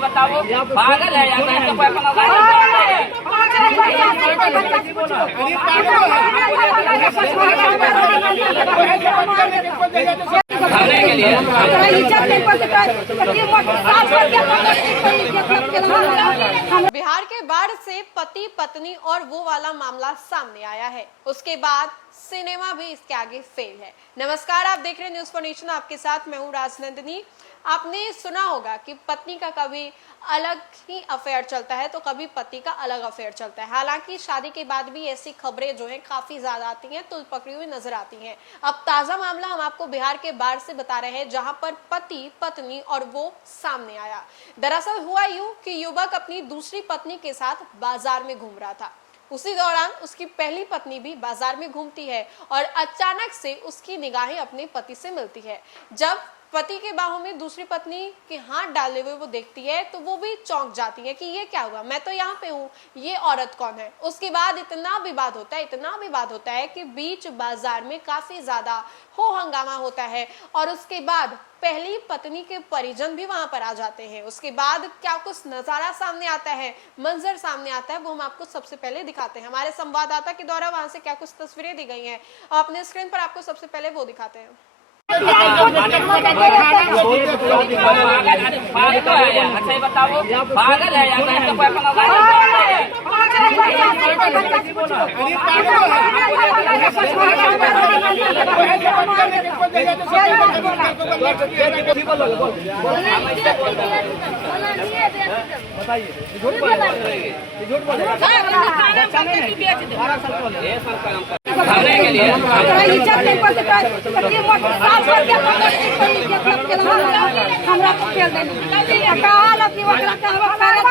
बताओ पागल है बिहार के बाढ़ से पति पत्नी और वो वाला मामला सामने आया है। उसके बाद सिनेमा भी इसके आगे फेल है। नमस्कार, आप देख रहे हैं न्यूज़ फॉर नेशन। आपके साथ मैं हूँ राजनंदिनी। आपने सुना होगा कि पत्नी का कभी अलग ही अफेयर चलता है तो कभी पति का अलग अफेयर चलता है। हालांकि शादी के बाद भी ऐसी खबरें जो हैं काफी ज्यादा आती हैं, तुल पकड़ी हुई नजर आती हैं। अब ताजा मामला हम आपको बिहार के बाढ़ से बता रहे हैं, जहां पर पति पत्नी और वो सामने आया। दरअसल हुआ यूं कि युवक अपनी दूसरी पत्नी के साथ बाजार में घूम रहा था। उसी दौरान उसकी पहली पत्नी भी बाजार में घूमती है और अचानक से उसकी निगाहें अपने पति से मिलती है। जब पति के बाहों में दूसरी पत्नी के हाथ डाले हुए वो देखती है तो वो भी चौंक जाती है कि ये क्या हुआ, मैं तो यहाँ पे हूँ, ये औरत कौन है। उसके बाद इतना विवाद होता है कि बीच बाजार में काफी ज्यादा हो हंगामा होता है और उसके बाद पहली पत्नी के परिजन भी वहां पर आ जाते हैं। उसके बाद क्या कुछ नजारा सामने आता है, मंजर सामने आता है, वो हम आपको सबसे पहले दिखाते हैं। हमारे संवाददाता के द्वारा वहां से क्या कुछ तस्वीरें दी गई हैं, अपने स्क्रीन पर आपको सबसे पहले वो दिखाते हैं। बताओ पागल है के लिए हमरा को खेल देनी कहां लगी वकरा कहवा करता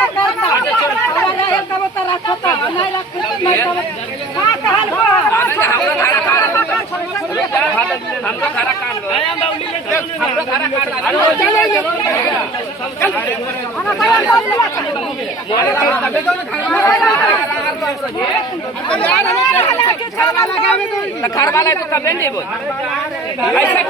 रखता नहीं रखता नहीं हां कहल हमको खरा काट लो, हमको खरा काट लो, खरवा तो कभी नहीं बोल ऐसे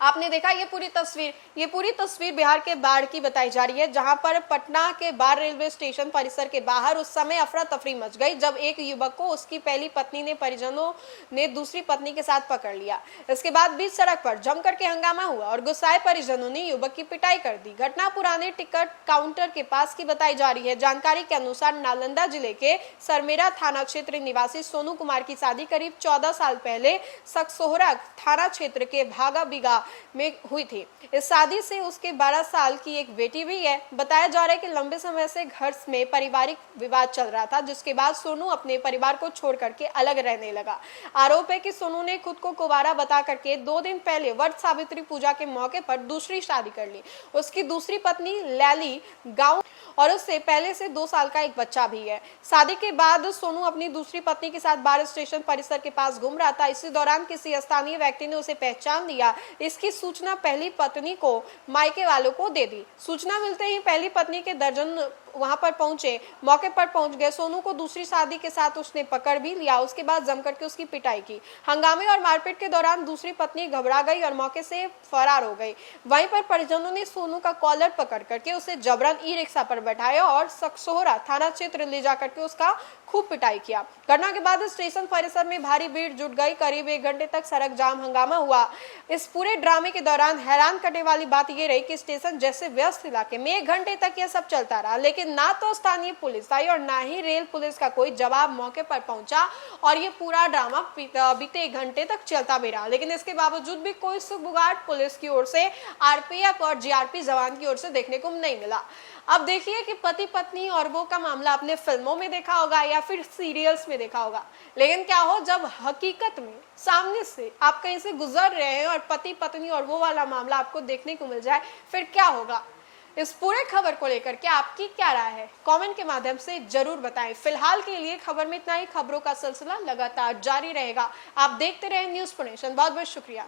आपने देखा ये पूरी तस्वीर बिहार के बाढ़ की बताई जा रही है, जहां पर पटना के बाढ़ रेलवे स्टेशन परिसर के बाहर उस समय अफरा तफरी मच गई जब एक युवक को उसकी पहली पत्नी ने परिजनों ने दूसरी पत्नी के साथ पकड़ लिया। इसके बाद बीच सड़क पर जमकर के हंगामा हुआ और गुस्साए परिजनों ने युवक की पिटाई कर दी। घटना पुराने टिकट काउंटर के पास की बताई जा रही है। जानकारी के अनुसार नालंदा जिले के सरमेरा थाना क्षेत्र निवासी सोनू कुमार की शादी करीब 14 साल पहले सकसोहरा थाना क्षेत्र के भागा बिगा में हुई थी। इस शादी से उसके 12 साल की एक बेटी भी है। बताया जा रहा है कि लंबे समय से घर में पारिवारिक विवाद चल रहा था, जिसके बाद सोनू अपने परिवार को छोड़ करके अलग रहने लगा। आरोप है कि सोनू ने खुद को कुंवारा बता करके 2 दिन पहले वट सावित्री पूजा के मौके पर दूसरी शादी कर ली। उसकी दूसरी पत्नी लैली गांव और उससे पहले से 2 साल का एक बच्चा भी है। शादी के बाद सोनू अपनी दूसरी पत्नी के साथ बाढ़ स्टेशन परिसर के पास घूम रहा था। इसी दौरान किसी स्थानीय व्यक्ति ने उसे पहचान लिया। इसकी सूचना पहली पत्नी को मायके वालों को दे दी। सूचना मिलते ही पहली पत्नी के दर्जन वहां पर पहुंचे, मौके पर पहुंच गए। सोनू को दूसरी शादी के साथ उसने पकड़ भी लिया। उसके बाद जमकर के उसकी पिटाई की। हंगामे और मारपीट के दौरान दूसरी पत्नी घबरा गई और मौके से फरार हो गई। वहीं पर परिजनों ने सोनू का कॉलर पकड़ करके उसे जबरन ई रिक्शा पर बैठाया और सकसोहरा थाना क्षेत्र ले जाकर के उसका खूब पिटाई किया। घटना के बाद स्टेशन परिसर में भारी भीड़ जुट गई। करीब 1 घंटे तक सड़क जाम हंगामा हुआ। इस पूरे ड्रामे के दौरान हैरान करने वाली बात यह रही कि स्टेशन जैसे व्यस्त इलाके में 1 घंटे तक यह सब चलता रहा, लेकिन ना तो स्थानीय पुलिस आई और ना ही रेल पुलिस का कोई जवाब मौके पर पहुंचा और ये पूरा ड्रामा बीते 1 घंटे तक चलता भी रहा। लेकिन इसके बावजूद भी कोई सुगबुगाहट पुलिस की ओर से, आरपीएफ और जीआरपी जवान की ओर से देखने को नहीं मिला। अब देखिए कि पति पत्नी और वो का मामला आपने फिल्मों में देखा होगा या फिर सीरियल्स में देखा होगा, लेकिन क्या हो जब हकीकत में सामने से आप कहीं से गुजर रहे हैं और पति पत्नी और वो वाला मामला आपको देखने को मिल जाए, फिर क्या होगा। इस पूरे खबर को लेकर के आपकी क्या राय है, कमेंट के माध्यम से जरूर बताएं। फिलहाल के लिए खबर में इतना ही। खबरों का सिलसिला लगातार जारी रहेगा। आप देखते रहें न्यूज़ फॉर नेशन। बहुत बहुत शुक्रिया।